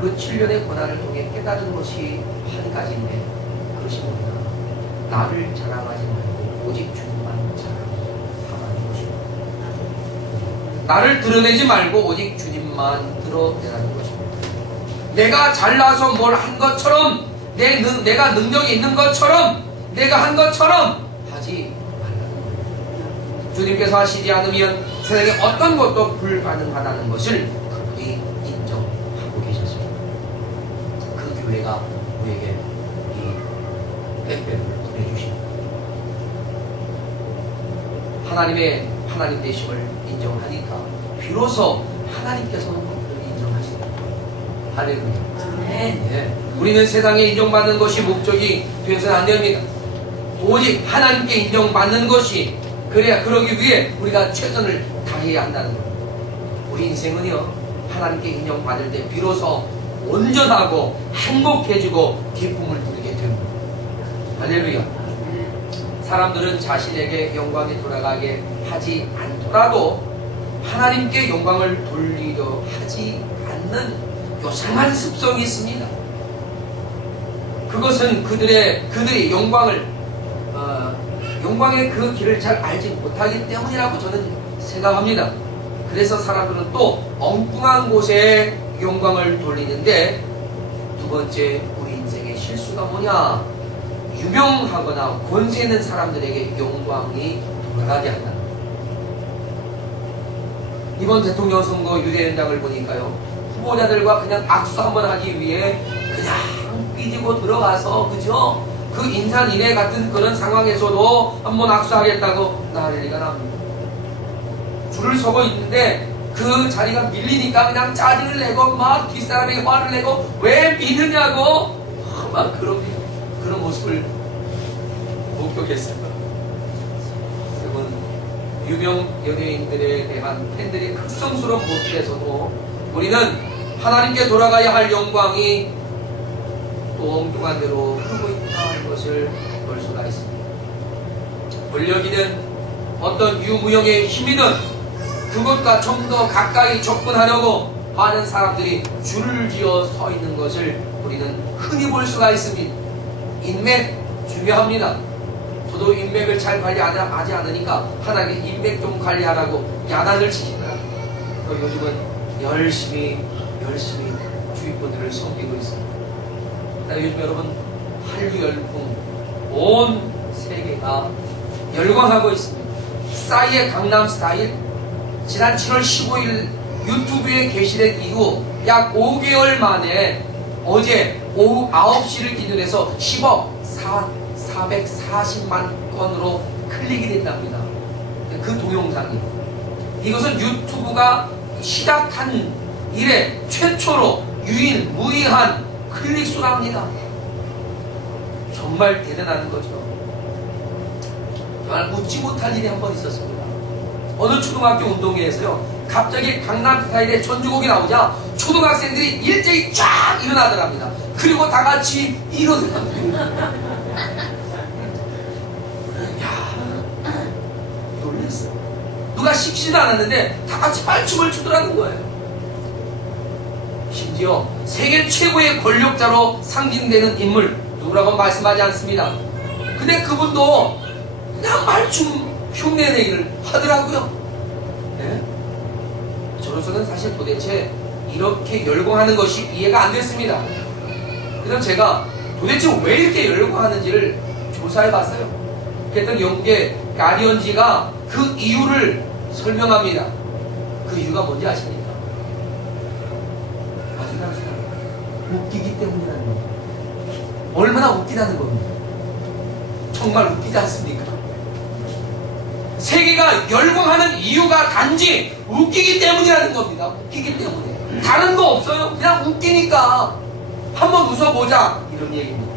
그 7년의 고난을 통해 깨달은 것이 한 가지인데, 그것이 뭐냐? 나를 자랑하지 말고 오직 주님만 자랑하라는 것입니다. 나를 드러내지 말고 오직 주님만 드러내라는 것입니다. 내가 잘나서 뭘 한 것처럼, 내가 능력이 있는 것처럼, 내가 한 것처럼 하지 말라는 거예요. 주님께서 하시지 않으면 세상에 어떤 것도 불가능하다는 것을 그분이 인정하고 계셨습니다. 그 교회가 우리에게 이 택배를 보내주십니다. 하나님 되심을 인정하니까 비로소 하나님께서는 그들을 인정하십니다. 할렐루야. 네. 우리는 세상에 인정받는 것이 목적이 되어서는 안 됩니다. 오직 하나님께 인정받는 것이, 그래야 그러기 위해 우리가 최선을 다해야 한다는 거예요. 우리 인생은요, 하나님께 인정받을 때 비로소 온전하고 행복해지고 기쁨을 누리게 됩니다. 할렐루야. 사람들은 자신에게 영광이 돌아가게 하지 않더라도 하나님께 영광을 돌리려 하지 않는 요상한 습성이 있습니다. 그것은 그들의 영광의 그 길을 잘 알지 못하기 때문이라고 저는 생각합니다. 그래서 사람들은 또 엉뚱한 곳에 영광을 돌리는데, 두 번째 우리 인생의 실수가 뭐냐? 유명하거나 권세 있는 사람들에게 영광이 돌아가게 한다. 이번 대통령 선거 유대 현장을 보니까요, 후보자들과 그냥 악수 한번 하기 위해 그냥 삐지고 들어가서, 그죠? 그 인산인해 같은 그런 상황에서도 한번 악수하겠다고 난리가 납니다. 줄을 서고 있는데 그 자리가 밀리니까 그냥 짜증을 내고 막 뒷사람에게 화를 내고 왜 미느냐고 막 그런 모습을 목격했습니다. 여러분, 유명 연예인들에 대한 팬들의 극성스러운 모습에서도 우리는 하나님께 돌아가야 할 영광이 또 엉뚱한 대로 흐르고 있다는 것을 볼 수가 있습니다. 권력이든 어떤 유무형의 힘이든 그것과 좀 더 가까이 접근하려고 많은 사람들이 줄을 지어 서 있는 것을 우리는 흔히 볼 수가 있습니다. 인맥 중요합니다. 저도 인맥을 잘 관리하지 않으니까 하나님께 인맥 좀 관리하라고 야단을 치시더라고요. 요즘은 열심히 주위 분들을 섬기고 있습니다. 요즘 여러분 한류 열풍 온 세계가 열광하고 있습니다. 싸이의 강남 스타일, 지난 7월 15일 유튜브에 게시된 이후 약 5개월 만에 어제 오후 9시를 기준해서 10억 440만 건으로 클릭이 됐답니다. 그 동영상이. 이것은 유튜브가 시작한 이래 최초로 무의한 클릭 수랍니다. 정말 대단한 거죠. 정말 웃지 못할 일이 한 번 있었습니다. 어느 초등학교 운동회에서요, 갑자기 강남 스타일의 전주곡이 나오자 초등학생들이 일제히 쫙 일어나더랍니다. 그리고 다 같이 일어나더랍니다. 야, 놀랐어요. 누가 시키지도 않았는데 다 같이 빨춤을 추더라는 거예요. 심지어 세계 최고의 권력자로 상징되는 인물 누구라고 말씀하지 않습니다. 근데 그분도 그냥 말춤 흉내내기를 하더라고요. 네? 저로서는 사실 도대체 이렇게 열광하는 것이 이해가 안 됐습니다. 그래서 제가 도대체 왜 이렇게 열광하는지를 조사해봤어요. 그랬더니 영국의 가디언지가 그 이유를 설명합니다. 그 이유가 뭔지 아십니까? 웃기기 때문이라는 겁니다. 얼마나 웃기다는 겁니다. 정말 웃기지 않습니까? 세계가 열광하는 이유가 단지 웃기기 때문이라는 겁니다. 웃기기 때문에. 다른 거 없어요. 그냥 웃기니까 한번 웃어보자, 이런 얘기입니다.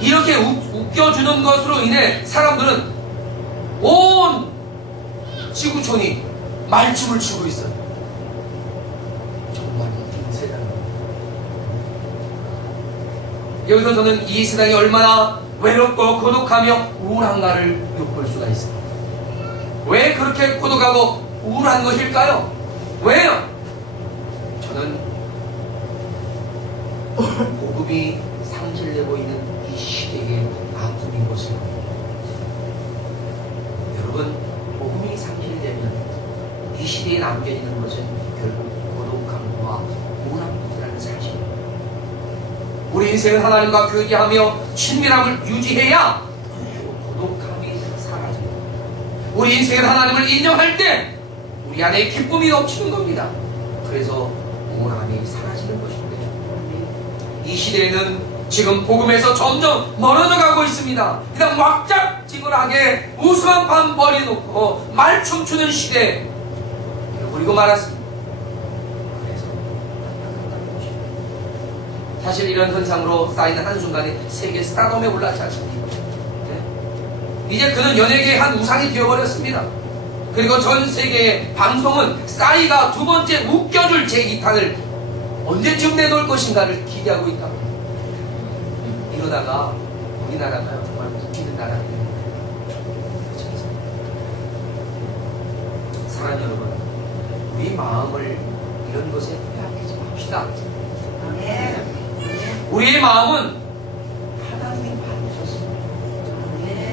이렇게 웃겨주는 것으로 인해 사람들은 온 지구촌이 말춤을 추고 있어요. 정말 웃긴 세상입니다. 여기서 저는 이 세상이 얼마나 외롭고 고독하며 우울한가를 엿볼 수가 있습니다. 왜 그렇게 고독하고 우울한 것일까요? 왜요? 저는 복음이 상실되고 있는 이 시대의 아픔인 것을 여러분, 복음이 상실되면 이 시대에 남겨있는 것은 결국 고독함과 우울함이라는 사실입니다. 우리 인생은 하나님과 교제하며 친밀함을 유지해야 고독함이 사라집니다. 우리 인생은 하나님을 인정할 때 우리 안에 기쁨이 넘치는 겁니다. 그래서 우울함이 사라지는 것입니다. 이 시대에는 지금 복음에서 점점 멀어져 가고 있습니다. 그냥 왁작지근하게 우스만 밤 버려놓고 말춤 추는 시대 그리고 말았습니다. 그래서 사실 이런 현상으로 쌓이는 한순간에 세계 스타덤에 올랐지 않습니까? 네? 이제 그는 연예계의 한 우상이 되어버렸습니다. 그리고 전 세계의 방송은 싸이가 두 번째 웃겨줄 제2탄을 언제쯤 내놓을 것인가를 기대하고 있다고. 이러다가 우리나라가 정말 웃기는 나라가 되는 거예요. 사랑하는 여러분, 우리 마음을 이런 것에 빼앗기지 맙시다. 우리의 마음은 하나님이 만드셨습니다.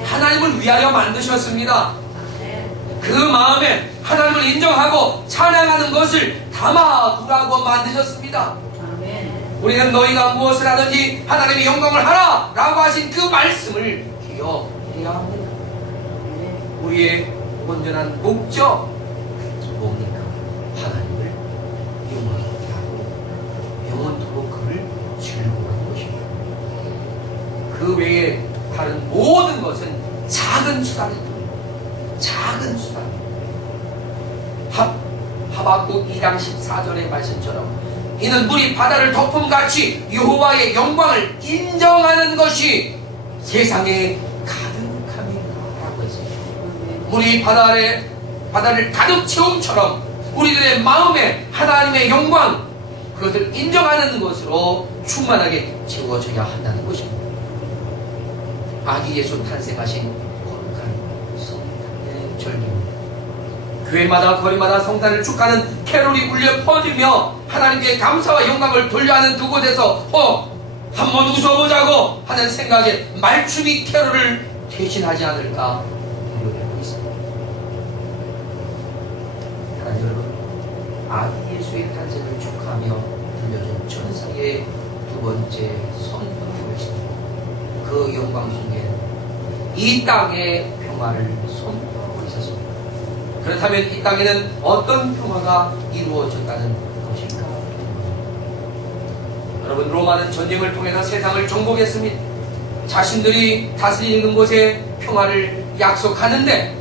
하나님을 위하여 만드셨습니다. 그 마음에 하나님을 인정하고 찬양하는 것을 담아두라고 만드셨습니다. 우리는 너희가 무엇을 하든지 하나님의 영광을 하라 라고 하신 그 말씀을 기억해야 합니다. 우리의 온전한 목적 뭡니까? 하나님을 영광하게 하고 영원토록 그를 즐거워하는 것입니다. 그 외에 다른 모든 것은 작은 수단입니다. 작은 수단. 하박국 2장 14절의 말씀처럼 이는 물이 바다를 덮음같이 여호와의 영광을 인정하는 것이 세상에 가득함이라고 했습니다. 물이 바다를 가득 채움처럼 우리들의 마음에 하나님의 영광 그것을 인정하는 것으로 충만하게 채워져야 한다는 것입니다. 아기 예수 탄생하신 거룩한 성탄의 절기입니다. 교회마다 거리마다 성탄을 축하하는 캐롤이 울려 퍼지며 하나님께 감사와 영광을 돌려하는 그곳에서 한번 웃어보자고 하는 생각에 말춤이 캐롤을 대신하지 않을까 우려되고 있습니다. 하나님 여러분, 아기 예수의 탄생을 축하하며 들려준 천상의 두 번째 선포였습니다. 그 영광 속에 이 땅의 평화를 선포하고 있었습니다. 그렇다면 이 땅에는 어떤 평화가 이루어졌다는 것일까? 여러분, 로마는 전쟁을 통해서 세상을 정복했습니다. 자신들이 다스리는 곳에 평화를 약속하는데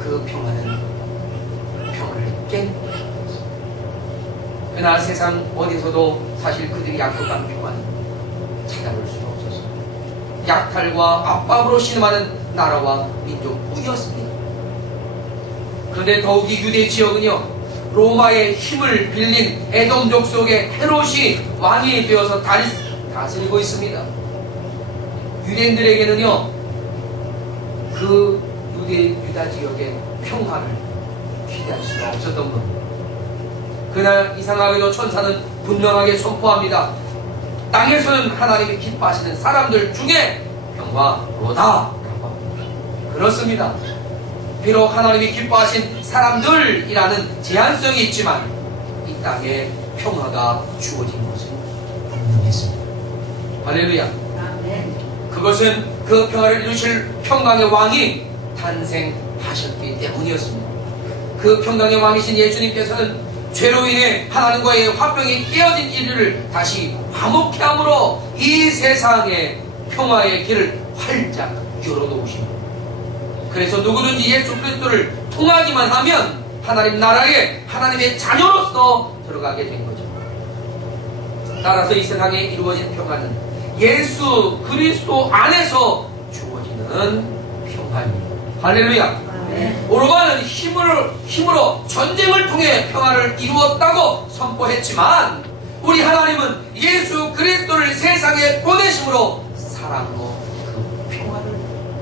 그 평화를 깬 것입니다. 그날 세상 어디서도 사실 그들이 약속한 평화는 찾아볼 수가 없었습니다. 약탈과 압박으로 신음하는 나라와 민족뿐이었습니다. 그런데 더욱이 유대 지역은요, 로마의 힘을 빌린 에돔족 속의 헤롯이 왕이 되어서 다스리고 있습니다. 유대인들에게는요, 그 유다 지역의 평화를 기대할 수가 없었던 겁니다. 그날 이상하게도 천사는 분명하게 선포합니다. 땅에서는 하나님이 기뻐하시는 사람들 중에 평화로다. 그렇습니다. 비록 하나님이 기뻐하신 사람들이라는 제한성이 있지만 이 땅에 평화가 주어진 것은 분명했습니다. 할렐루야. 그것은 그 평화를 이루실 평강의 왕이 탄생하셨기 때문이었습니다. 그 평강의 왕이신 예수님께서는 죄로 인해 하나님과의 화평이 깨어진 이들을 다시 화목케 함으로 이 세상에 평화의 길을 활짝 열어놓으십니다. 그래서 누구든지 예수 그리스도를 통하기만 하면 하나님 나라에 하나님의 자녀로서 들어가게 된 거죠. 따라서 이 세상에 이루어진 평화는 예수 그리스도 안에서 주어지는 평화입니다. 할렐루야. 로마는 힘으로 전쟁을 통해 평화를 이루었다고 선포했지만 우리 하나님은 예수 그리스도를 세상에 보내심으로 사랑으로 그 평화를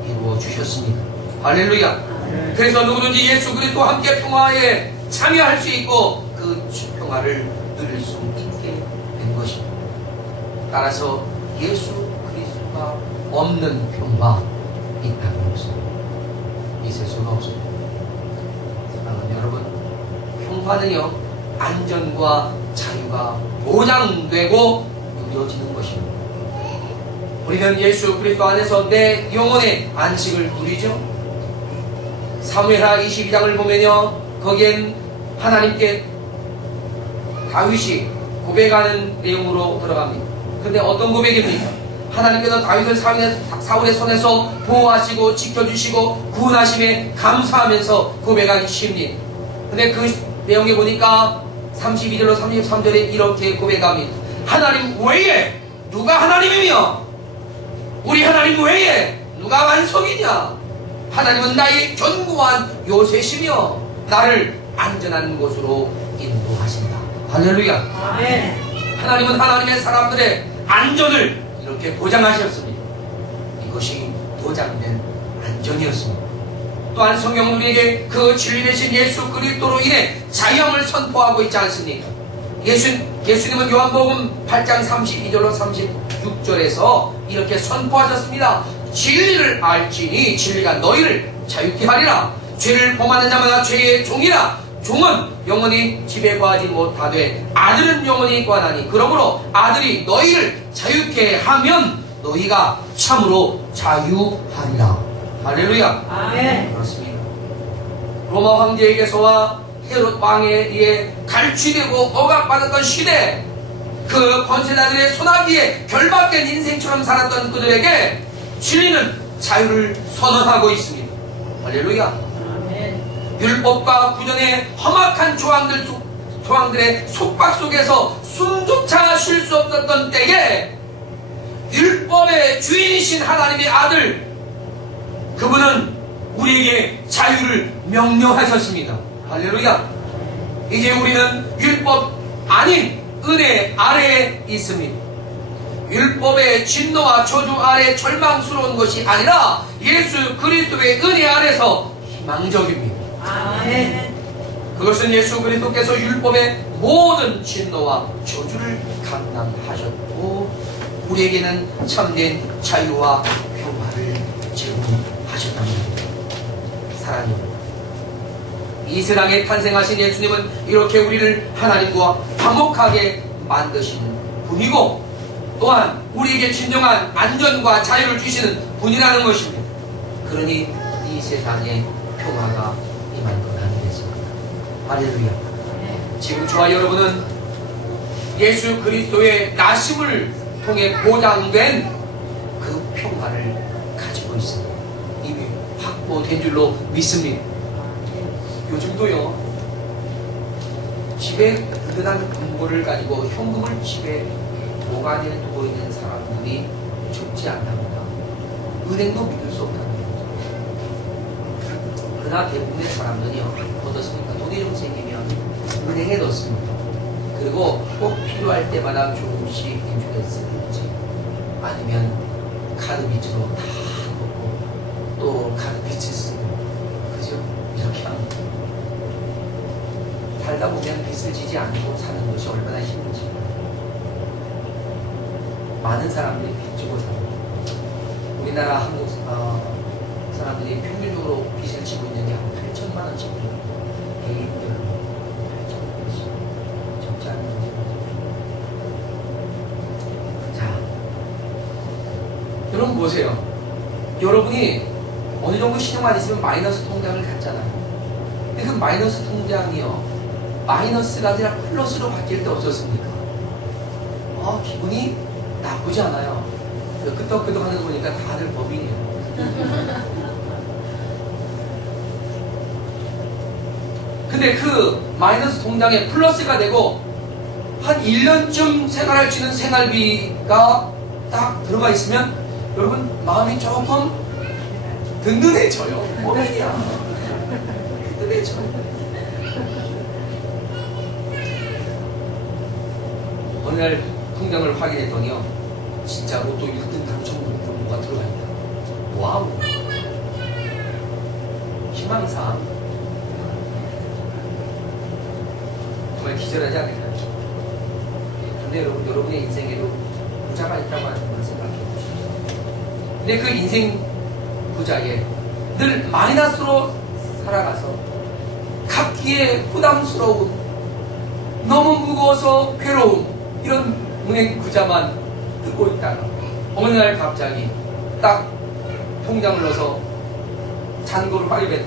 이루어 주셨습니다. 할렐루야. 그래서 누구든지 예수 그리스도와 함께 평화에 참여할 수 있고 그 평화를 누릴 수 있게 된 것입니다. 따라서 예수 그리스도가 없는 평화 이 땅에 없습니다. 있을 수가 없습니다. 사랑하는 여러분, 평화는요 안전과 자유가 보장되고 누려지는 것입니다. 우리는 예수 그리스도 안에서 내 영혼의 안식을 누리죠. 사무엘하 22장을 보면요 거기엔 하나님께 다윗이 고백하는 내용으로 들어갑니다. 근데 어떤 고백입니까? 하나님께서 다윗을 사울의 손에서 보호하시고 지켜주시고 구원하심에 감사하면서 고백한 시입니다. 근데 그 내용에 보니까 32절로 33절에 이렇게 고백합니다. 하나님 외에 누가 하나님이며 우리 하나님 외에 누가 완성이냐? 하나님은 나의 견고한 요새시며 나를 안전한 곳으로 인도하신다. 할렐루야. 아멘. 하나님은 하나님의 사람들의 안전을 이렇게 보장하셨습니다. 이것이 보장된 안전이었습니다. 또한 성경은 우리에게 그 진리 되신 예수 그리스도로 인해 자유함을 선포하고 있지 않습니까? 예수님은 요한복음 8장 32절로 36절에서 이렇게 선포하셨습니다. 진리를 알지니 진리가 너희를 자유케 하리라. 죄를 범하는 자마다 죄의 종이라. 종은 영원히 집에 거하지 못하되 아들은 영원히 거하나니 그러므로 아들이 너희를 자유케 하면 너희가 참으로 자유하리라. 할렐루야. 아멘. 그렇습니다. 로마 황제에게서와 헤롯 왕에 의해 갈취되고 억압받았던 시대, 그 권세자들의 손아귀에 결박된 인생처럼 살았던 그들에게 진리는 자유를 선언하고 있습니다. 할렐루야. 아멘. 율법과 구전의 험악한 조항들의 속박 속에서 숨조차 쉴 수 없었던 때에 율법의 주인이신 하나님의 아들, 그분은 우리에게 자유를 명령하셨습니다. 할렐루야. 이제 우리는 율법 아닌 은혜 아래에 있습니다. 율법의 진노와 저주 아래 절망스러운 것이 아니라 예수 그리스도의 은혜 아래서 희망적입니다. 아멘. 그것은 예수 그리스도께서 율법의 모든 진노와 저주를 감당하셨고 우리에게는 참된 자유와 평화를 제공하셨답니다. 사랑입니다. 이 세상에 탄생하신 예수님은 이렇게 우리를 하나님과 화목하게 만드신 분이고 또한 우리에게 진정한 안전과 자유를 주시는 분이라는 것입니다. 그러니 이 세상에 평화가 임할 것 아니겠습니까? 할렐루야. 지금 저와 여러분은 예수 그리스도의 나심을 통해 보장된 그 평화를 가지고 있습니다. 이미 확보된 줄로 믿습니다. 요즘도요 집에 든든한 금고를 가지고 현금을 집에 보관해 두고 있는 사람들이 적지 않답니다. 은행도 믿을 수 없답니다. 그러나 대부분의 사람들이요 어떻습니까? 돈이 좀 생기면 은행에 넣습니다. 그리고 꼭 필요할 때마다 조금씩 인출했을지 아니면 카드 빚으로 다 넣고 또 카드 빚을 쓰고 그죠? 이렇게 합니다. 살다 보면 빚을 지지 않고 사는 것이 얼마나 힘든지. 많은 사람들이 빚 지고 삽니다. 우리나라 한국 사람들이 평균적으로 빚을 지고 있는 게 한 8천만 원씩 개인별로 8천만 원씩 적지 않은 거죠. 자, 여러분 보세요. 여러분이 어느 정도 신용만 있으면 마이너스 통장을 갖잖아요. 근데 그 마이너스 통장이요 마이너스가 아니라 플러스로 바뀔 때 어떻습니까? 기분이 나쁘지 않아요. 끄떡끄떡 하는 거 보니까 다들 법인이에요. 근데 그 마이너스 통장에 플러스가 되고 한 1년쯤 생활할 수 있는 생활비가 딱 들어가 있으면 여러분 마음이 조금 든든해져요. 뭐냐? 든든해져요. 어느 날 통장을 확인했더니요 진짜 로또 1등 당첨금 뭐가 들어가 있다. 와우. 희망사. 정말 기절하지 않을까요? 근데 여러분, 여러분의 인생에도 부자가 있다고 하는 걸 생각해 보십시오. 근데 그 인생 부자에 늘 마이너스로 살아가서 갚기에 부담스러운, 너무 무거워서 괴로움, 이런 은행 부자만 뜨고 있다가 어느 날 갑자기 딱 통장을 넣어서 잔고를 확인해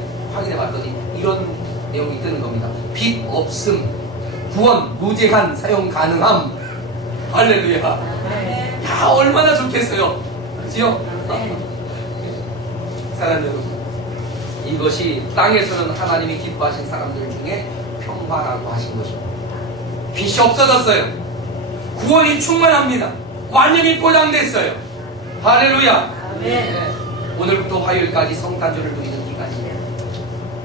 봤더니 이런 내용이 뜨는 겁니다. 빚 없음, 구원 무제한 사용 가능함. 할렐루야. 야, 얼마나 좋겠어요. 그지요? 사랑하는 여러분, 이것이 땅에서는 하나님이 기뻐하신 사람들 중에 평화라고 하신 것입니다. 빚이 없어졌어요. 구원이 충만합니다. 완전히 보장됐어요. 할렐루야. 네. 오늘부터 화요일까지 성탄절을 누리는 기간이에요.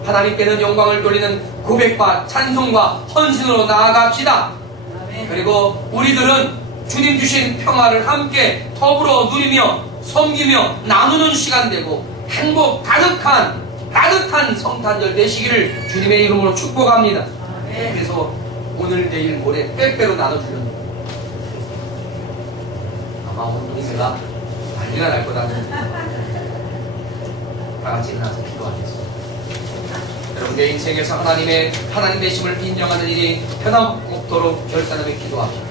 하나님께는 영광을 돌리는 고백과 찬송과 헌신으로 나아갑시다. 그리고 우리들은 주님 주신 평화를 함께 더불어 누리며 섬기며 나누는 시간 되고 행복 따뜻한 성탄절 되시기를 주님의 이름으로 축복합니다. 그래서 오늘 내일 모레 빼빼로 나눠주려는 거예요. 아마 오늘 제가 난리가 날 거라는 다 같이 일어나서 기도하겠습니다. 여러분, 내 인생에서 하나님 되심을 인정하는 일이 변함없도록 결단하며 기도합시다.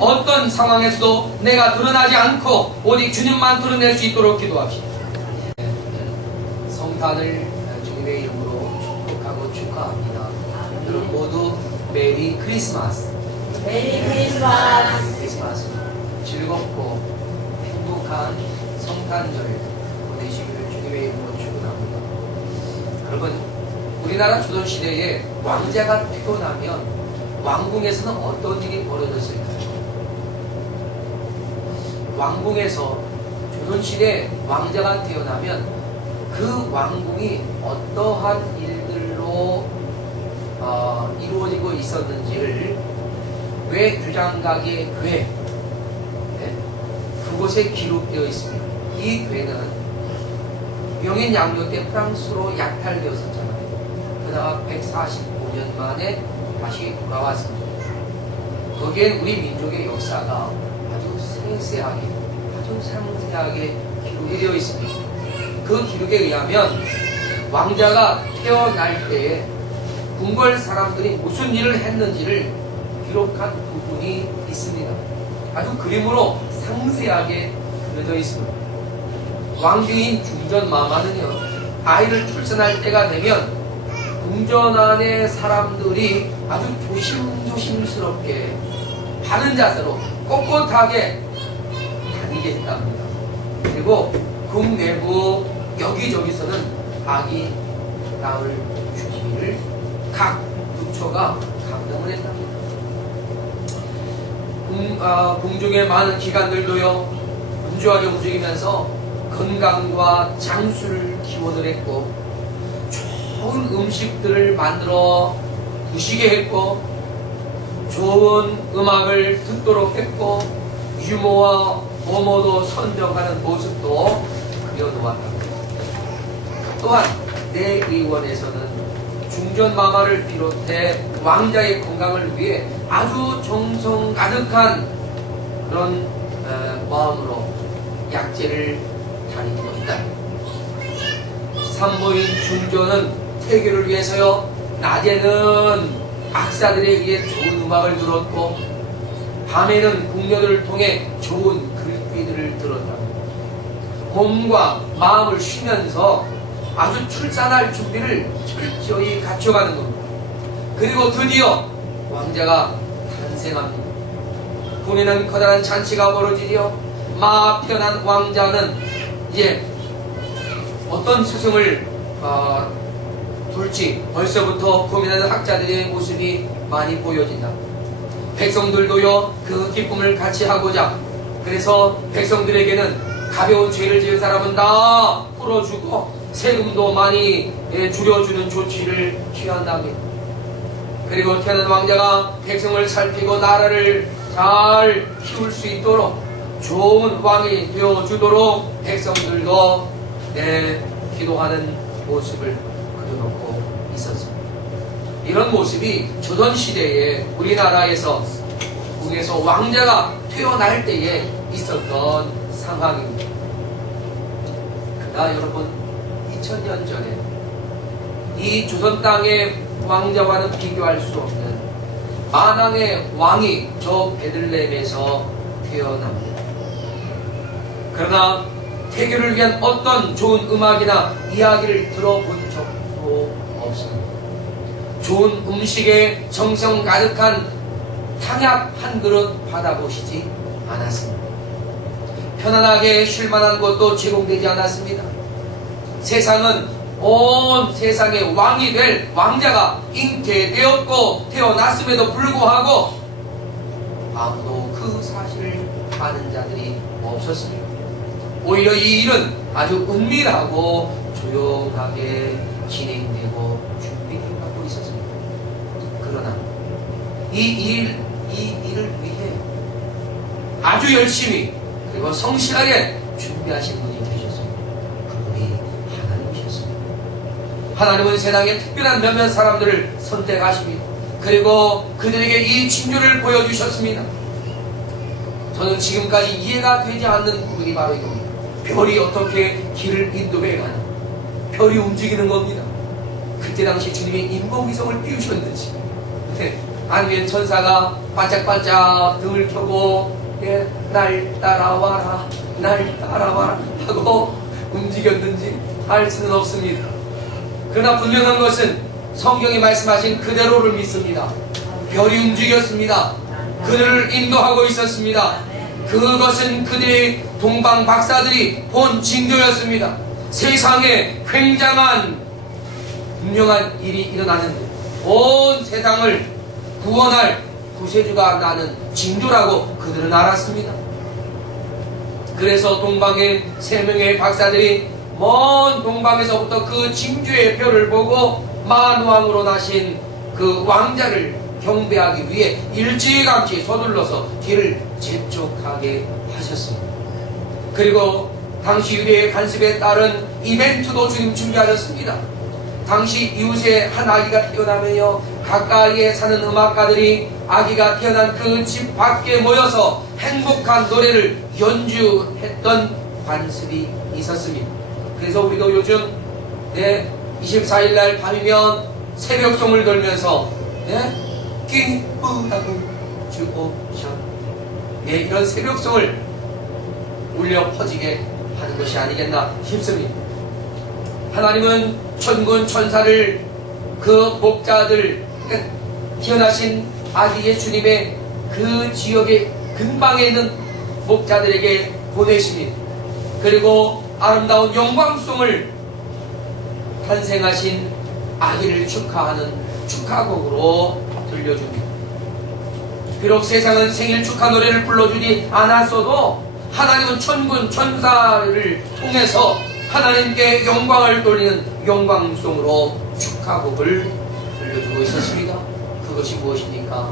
어떤 상황에서도 내가 드러나지 않고 오직 주님만 드러낼 수 있도록 기도합시다. 성탄을 주님의 이름으로 축복하고 축하합니다. 여러분 모두 메리 크리스마스. 메리 크리스마스. 메리 크리스마스. 즐겁고 행복한 성탄절 보내시기를 주님의 이름으로 축원합니다. 여러분, 우리나라 조선시대에 왕자가 태어나면 왕궁에서는 어떤 일이 벌어졌을까요? 왕궁에서 조선시대 왕자가 태어나면 그 왕궁이 어떠한 일들로 이루어지고 있었는지를 괴주장각의 괴, 그곳에 기록되어 있습니다. 이 괴는 병인 양조 때 프랑스로 약탈되었었잖아요. 그러다가 145년 만에 다시 돌아왔습니다. 거기엔 우리 민족의 역사가 아주 세세하게, 아주 상세하게 기록이 되어 있습니다. 그 기록에 의하면 왕자가 태어날 때에 궁궐 사람들이 무슨 일을 했는지를 기록한 부분이 있습니다. 아주 그림으로 상세하게 그려져 있습니다. 왕비인 중전마마는요, 아이를 출산할 때가 되면 궁전 안의 사람들이 아주 조심스럽게 바른 자세로 꼿꼿하게 다니게 했답니다. 그리고 궁 내부 여기저기서는 아기 낳을 주기를 각 부처가 감동을 했답니다. 궁중의 많은 기관들도요, 분주하게 움직이면서 건강과 장수를 기원을 했고, 좋은 음식들을 만들어 드시게 했고, 좋은 음악을 듣도록 했고, 유모와 모모도 선정하는 모습도 그려놓았답니다. 또한 내의원에서는 중전마마를 비롯해 왕자의 건강을 위해 아주 정성 가득한 그런 마음으로 약재를 다니고 있다. 산모인 중전은 태교를 위해서요, 낮에는 악사들에 의해 좋은 음악을 들었고, 밤에는 궁녀들을 통해 좋은 글귀들을 들었다. 몸과 마음을 쉬면서 아주 출산할 준비를 철저히 갖춰가는 겁니다. 그리고 드디어 왕자가 탄생합니다. 군에는 커다란 잔치가 벌어지며 막 태어난 왕자는 이제 어떤 스승을 둘지 벌써부터 고민하는 학자들의 모습이 많이 보여진다. 백성들도요, 그 기쁨을 같이 하고자, 그래서 백성들에게는 가벼운 죄를 지은 사람은 다 풀어주고 세금도 많이 줄여주는 조치를 취한답니다. 그리고 태어난 왕자가 백성을 살피고 나라를 잘 키울 수 있도록 좋은 왕이 되어주도록 백성들도 기도하는 모습을 그려놓고 있었습니다. 이런 모습이 조선시대에 우리나라에서 궁에서 왕자가 태어날 때에 있었던 상황입니다. 그러나 여러분 2000년 전에 이 조선 땅의 왕자와는 비교할 수 없는 만왕의 왕이 저 베들레헴에서 태어납니다. 그러나 태교를 위한 어떤 좋은 음악이나 이야기를 들어본 적도 없습니다. 좋은 음식에 정성 가득한 탕약 한 그릇 받아보시지 않았습니다. 편안하게 쉴만한 것도 제공되지 않았습니다. 세상은 온 세상의 왕이 될 왕자가 잉태되었고 태어났음에도 불구하고 아무도 그 사실을 아는 자들이 없었습니다. 오히려 이 일은 아주 은밀하고 조용하게 진행되고 준비되고 있었습니다. 그러나 이 일을 위해 아주 열심히 그리고 성실하게 준비하신 분이 계셨습니다. 그분이 하나님이셨습니다. 하나님은 세상에 특별한 몇몇 사람들을 선택하십니다. 그리고 그들에게 이 징조를 보여주셨습니다. 저는 지금까지 이해가 되지 않는 부분이 바로 이겁니다. 별이 어떻게 길을 인도해 가나? 별이 움직이는 겁니다. 그때 당시 주님이 인공위성을 띄우셨는지, 아니면 천사가 반짝반짝 등을 켜고 날 따라와라, 날 따라와라 하고 움직였는지 알 수는 없습니다. 그러나 분명한 것은 성경이 말씀하신 그대로를 믿습니다. 별이 움직였습니다. 그들을 인도하고 있었습니다. 그것은 그들의 동방 박사들이 본 징조였습니다. 세상에 굉장한 분명한 일이 일어나는데 온 세상을 구원할 구세주가 나는 징조라고 그들은 알았습니다. 그래서 동방의 3명의 박사들이 먼 동방에서부터 그 징조의 별을 보고 만왕으로 나신 그 왕자를 경배하기 위해 일찌감치 서둘러서 길을 재촉하게 하셨습니다. 그리고 당시 유대의 간습에 따른 이벤트도 주님 준비하셨습니다. 당시 이웃에 한 아기가 태어나면요, 가까이에 사는 음악가들이 아기가 태어난 그 집 밖에 모여서 행복한 노래를 연주했던 관습이 있었습니다. 그래서 우리도 요즘 24일날 밤이면 새벽송을 돌면서 기쁘다고 주옵셔, 이런 새벽송을 울려 퍼지게 하는 것이 아니겠나 싶습니다. 하나님은 천군 천사를 그 목자들, 태어나신 아기 예수님의 그 지역의 근방에 있는 목자들에게 보내십니다. 그리고 아름다운 영광송을 탄생하신 아기를 축하하는 축하곡으로 들려줍니다. 비록 세상은 생일 축하 노래를 불러주지 않았어도 하나님은 천군 천사를 통해서 하나님께 영광을 돌리는 영광송으로 축하곡을 들려주고 있었습니다. 그것이 무엇입니까?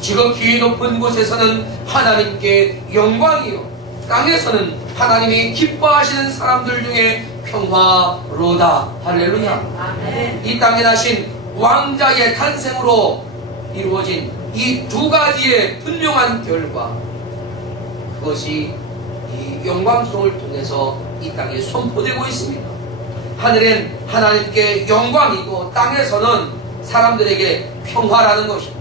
지금 귀 높은 곳에서는 하나님께 영광이요, 땅에서는 하나님이 기뻐하시는 사람들 중에 평화로다. 할렐루야. 아멘. 이 땅에 나신 왕자의 탄생으로 이루어진 이 두 가지의 분명한 결과, 그것이 이 영광송을 통해서 이 땅에 선포되고 있습니다. 하늘엔 하나님께 영광이고 땅에서는 사람들에게 평화라는 것입니다.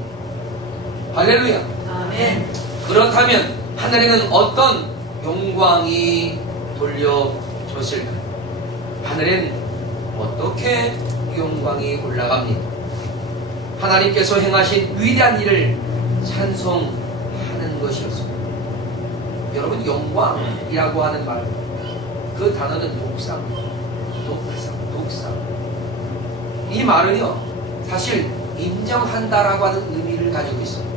할렐루야. 아멘. 그렇다면 하늘에는 어떤 영광이 돌려졌을까요? 하늘엔 어떻게 영광이 올라갑니까? 하나님께서 행하신 위대한 일을 찬송하는 것이었습니다. 여러분, 영광이라고 하는 말, 그 단어는 독사입니다. 독사. 이 말은요, 사실 인정한다라고 하는 의미를 가지고 있습니다.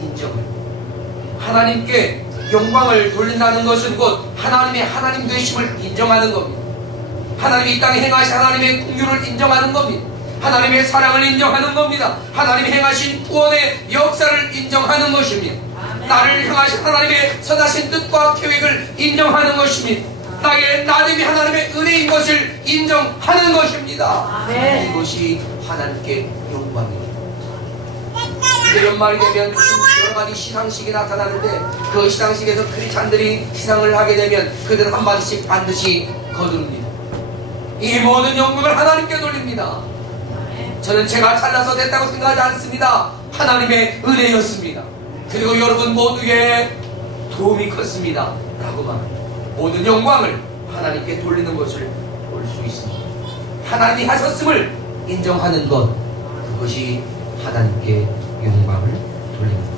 인정을. 하나님께 영광을 돌린다는 것은 곧 하나님의 하나님 되심을 인정하는 겁니다. 하나님이 이 땅에 행하신 하나님의 긍휼을 인정하는 겁니다. 하나님의 사랑을 인정하는 겁니다. 하나님이 행하신 구원의 역사를 인정하는 것입니다. 나를 향하신 하나님의 선하신 뜻과 계획을 인정하는 것입니다. 나의 나됨이 하나님의 은혜인 것을 인정하는 것입니다. 아멘. 이것이 하나님께 영광입니다. 연말이 되면 무슨 여러 가지 시상식이 나타나는데 그 시상식에서 크리스찬들이 시상을 하게 되면 그들은 한마디씩 반드시 거두릅니다. 이 모든 영광을 하나님께 돌립니다. 저는 제가 잘나서 됐다고 생각하지 않습니다. 하나님의 은혜였습니다. 그리고 여러분 모두의 도움이 컸습니다. 라고 말합니다. 모든 영광을 하나님께 돌리는 것을 볼 수 있습니다. 하나님이 하셨음을 인정하는 것, 그것이 하나님께 영광을 돌립니다.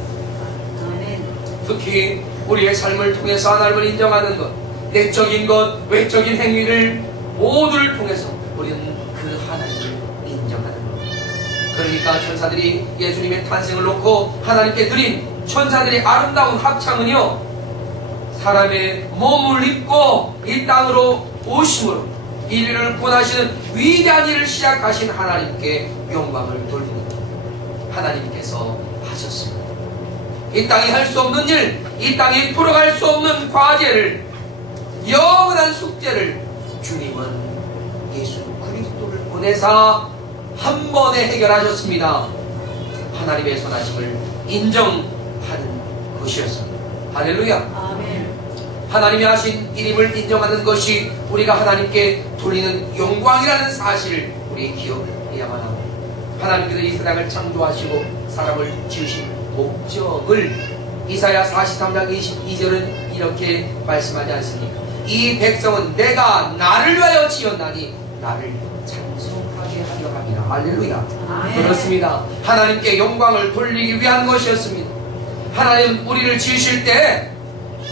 특히 우리의 삶을 통해서 하나님을 인정하는 것, 내적인 것, 외적인 행위를 모두를 통해서 우리는 그 하나님을 인정하는 것. 그러니까 천사들이 예수님의 탄생을 놓고 하나님께 드린 천사들의 아름다운 합창은요, 사람의 몸을 입고 이 땅으로 오심으로 인류를 구원하시는 위대한 일을 시작하신 하나님께 영광을 돌립니다. 하나님께서 하셨습니다. 이 땅이 할 수 없는 일, 이 땅이 풀어갈 수 없는 과제를, 영원한 숙제를 주님은 예수 그리스도를 보내사 한 번에 해결하셨습니다. 하나님의 선하심을 인정하는 것이었습니다. 할렐루야. 아멘. 하나님이 하신 일임을 인정하는 것이 우리가 하나님께 돌리는 영광이라는 사실을 우리 기억해야만 합니다. 하나님께서 이 세상을 창조하시고 사람을 지으신 목적을 이사야 43장 22절은 이렇게 말씀하지 않습니까? 이 백성은 내가 나를 위하여 지었나니 나를 찬송하게 하려 함이라. 할렐루야. 아멘. 그렇습니다. 하나님께 영광을 돌리기 위한 것이었습니다. 하나님 우리를 지으실 때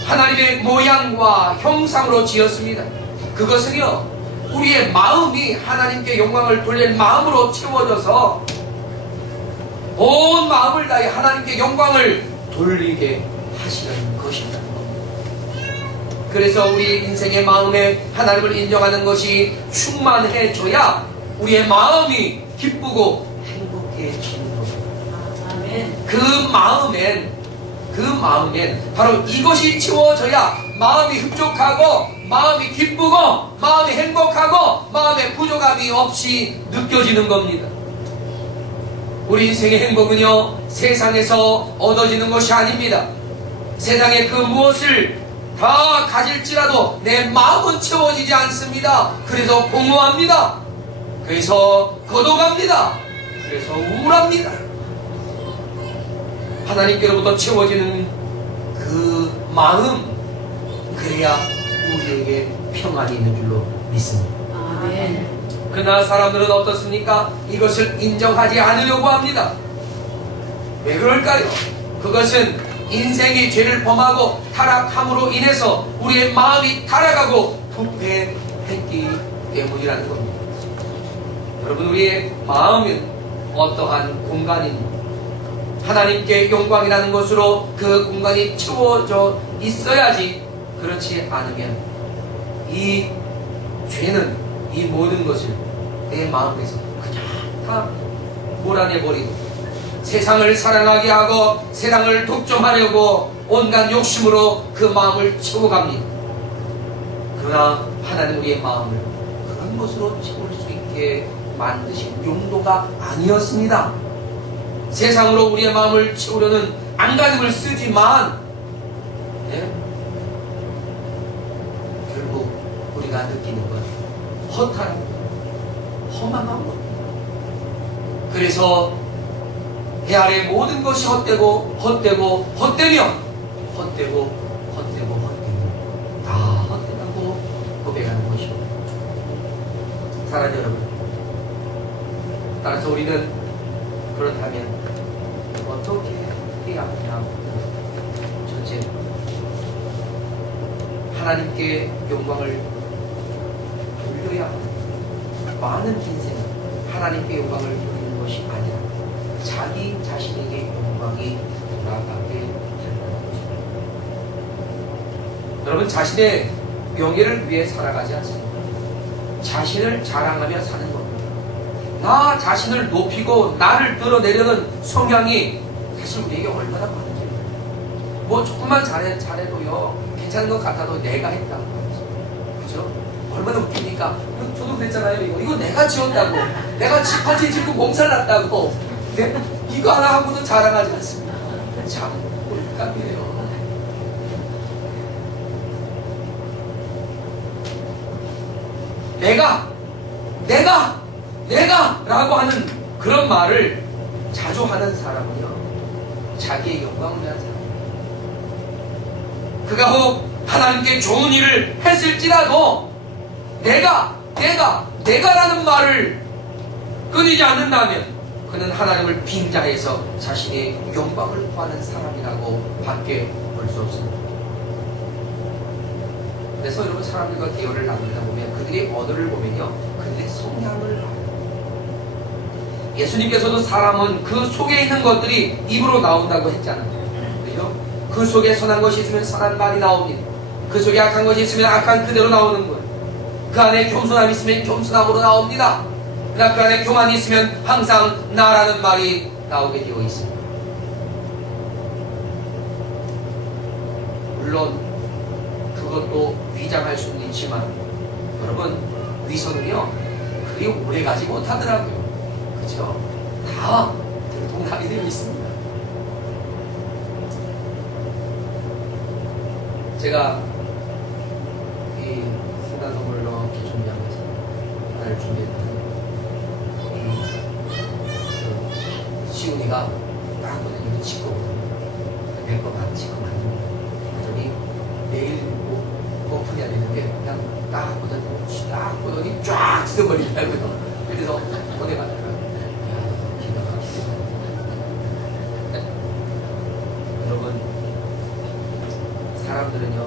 하나님의 모양과 형상으로 지었습니다. 그것은요, 우리의 마음이 하나님께 영광을 돌릴 마음으로 채워져서 온 마음을 다해 하나님께 영광을 돌리게 하시는 것입니다. 그래서 우리 인생의 마음에 하나님을 인정하는 것이 충만해져야 우리의 마음이 기쁘고 행복해지는 것입니다. 아멘. 그 마음엔 바로 이것이 채워져야 마음이 흡족하고 마음이 기쁘고 마음이 행복하고 마음에 부족함이 없이 느껴지는 겁니다. 우리 인생의 행복은요, 세상에서 얻어지는 것이 아닙니다. 세상의 그 무엇을 다 가질지라도 내 마음은 채워지지 않습니다. 그래서 공허합니다. 그래서 거둬갑니다. 그래서 우울합니다. 하나님께로부터 채워지는 그 마음, 그래야 우리에게 평안이 있는 줄로 믿습니다. 아멘. 그러나 사람들은 어떻습니까? 이것을 인정하지 않으려고 합니다. 왜 그럴까요? 그것은 인생이 죄를 범하고 타락함으로 인해서 우리의 마음이 타락하고 부패했기 때문이라는 겁니다. 여러분, 우리의 마음은 어떠한 공간입니까? 하나님께 영광이라는 것으로 그 공간이 채워져 있어야지. 그렇지 않으면 이 죄는 이 모든 것을 내 마음에서 그냥 다 몰아내버리고 세상을 사랑하게 하고 세상을 독점하려고 온갖 욕심으로 그 마음을 채워갑니다. 그러나 하나님 우리의 마음을 그런 것으로 채울 수 있게 만드신 용도가 아니었습니다. 세상으로 우리의 마음을 채우려는 안간힘을 쓰지만 결국 우리가 느끼는 건 허탈합니다. 허망한 것. 그래서 배 아래 모든 것이 헛되고 다 헛되다고 고백하는 것이고, 사랑하는 여러분, 따라서 우리는 그렇다면 어떻게 해야 하냐? 첫째, 하나님께 영광을 돌려야 합니다. 많은 인생은 하나님께 영광을 돌리는 것이 아니라 자기 자신에게 영광이 돌아가게 한다는 것입니다. 여러분, 자신의 명예를 위해 살아가지 않습니다. 자신을 자랑하며 사는 겁니다. 나 자신을 높이고 나를 드러내려는 성향이 사실 우리에게 얼마나 많은지, 뭐 조금만 잘해도요 괜찮은 것 같아도 내가 했다고 하죠. 그죠? 얼마나 웃깁니까? 저도 그랬잖아요. 이거 내가 지었다고, 내가 집 한 채 짓고 몸살 났다고. 네? 이거 하나 한 번도 자랑하지 않습니다. 참 꼴값이에요. 내가 라고 하는 그런 말을 자주 하는 사람은요, 자기의 영광을 위한 사람. 그가 혹 하나님께 좋은 일을 했을지라도 내가라는 말을 끊이지 않는다면 그는 하나님을 빙자해서 자신의 영광을 구하는 사람이라고 밖에 볼 수 없습니다. 그래서 여러분, 사람들과 대화를 나누다 보면 그들의 언어를 보면요, 그들의 성향을 봐요. 예수님께서도 사람은 그 속에 있는 것들이 입으로 나온다고 했잖아요. 그죠? 그 속에 선한 것이 있으면 선한 말이 나옵니다. 그 속에 악한 것이 있으면 악한 그대로 나오는 거예요. 그 안에 겸손함이 있으면 겸손함으로 나옵니다. 그러나 그 안에 교만이 있으면 항상 나라는 말이 나오게 되어 있습니다. 물론 그것도 위장할 수는 있지만 여러분, 위선은요 그리 오래 가지 못하더라고요. 그죠? 다 들통나게 되어 있습니다. 제가 이 순간 선물로 이렇게 준비하면서 하나를 준비했는데, 시훈이가 딱 보더니 치고 몇번 안 치고 그러더니 내일 오픈해야 되는데 그냥 딱 보더니 쫙 뜯어버리더라고요. 그래서 보내가다가 기가 막히죠. 여러분, 사람들은요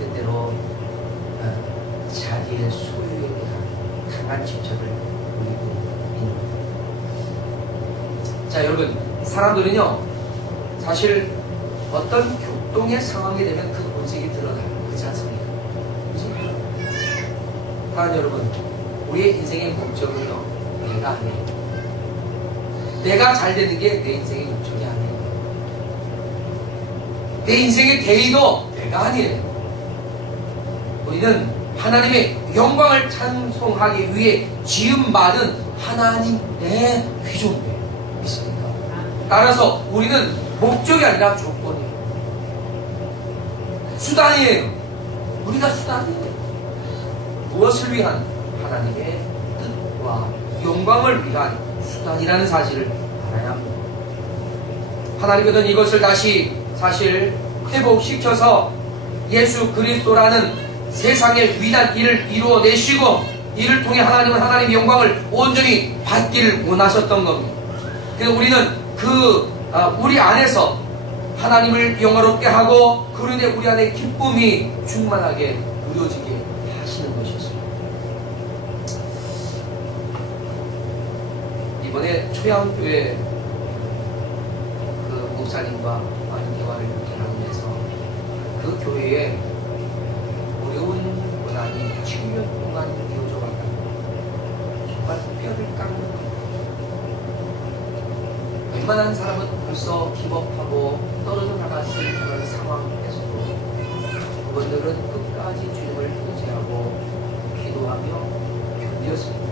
때때로 자기의 소유에 대한 강한 집착을 보이고 있는 거예요. 자, 여러분, 사람들은요 사실 어떤 교통의 상황이 되면 그 본색이 드러나요. 그렇지 않습니까? 그렇죠? 하나님 여러분, 우리의 인생의 목적은요 내가 아니에요. 내가 잘 되는 게 내 인생의 목적이 아니에요. 내 인생의 대의도 내가 아니에요. 우리는 하나님의 영광을 찬송하기 위해 지음받은 하나님의 귀족이에요. 믿습니까? 따라서 우리는 목적이 아니라 조건이에요. 수단이에요. 우리가 수단이에요. 무엇을 위한? 하나님의 뜻과 영광을 위한 수단이라는 사실을 알아야 합니다. 하나님께서는 이것을 다시 사실 회복시켜서 예수 그리스도라는 세상의 위대한 일을 이루어내시고 이를 통해 하나님은 하나님의 영광을 온전히 받기를 원하셨던 겁니다. 그래서 우리는 우리 안에서 하나님을 영화롭게 하고 그로 인해 우리 안에 기쁨이 충만하게 누려지게 하시는 것이었습니다. 이번에 초양교회 그 목사님과 많은 대화를 나누면서 그 교회에 어려운 고난이 7년 동안 이어져 왔다고 정말 뼈를 깎는 것. 웬만한 사람은 벌써 기법하고 떨어져 나갔을 그런 상황에서도 그분들은 끝까지 주님을 의지하고 기도하며 견디었습니다.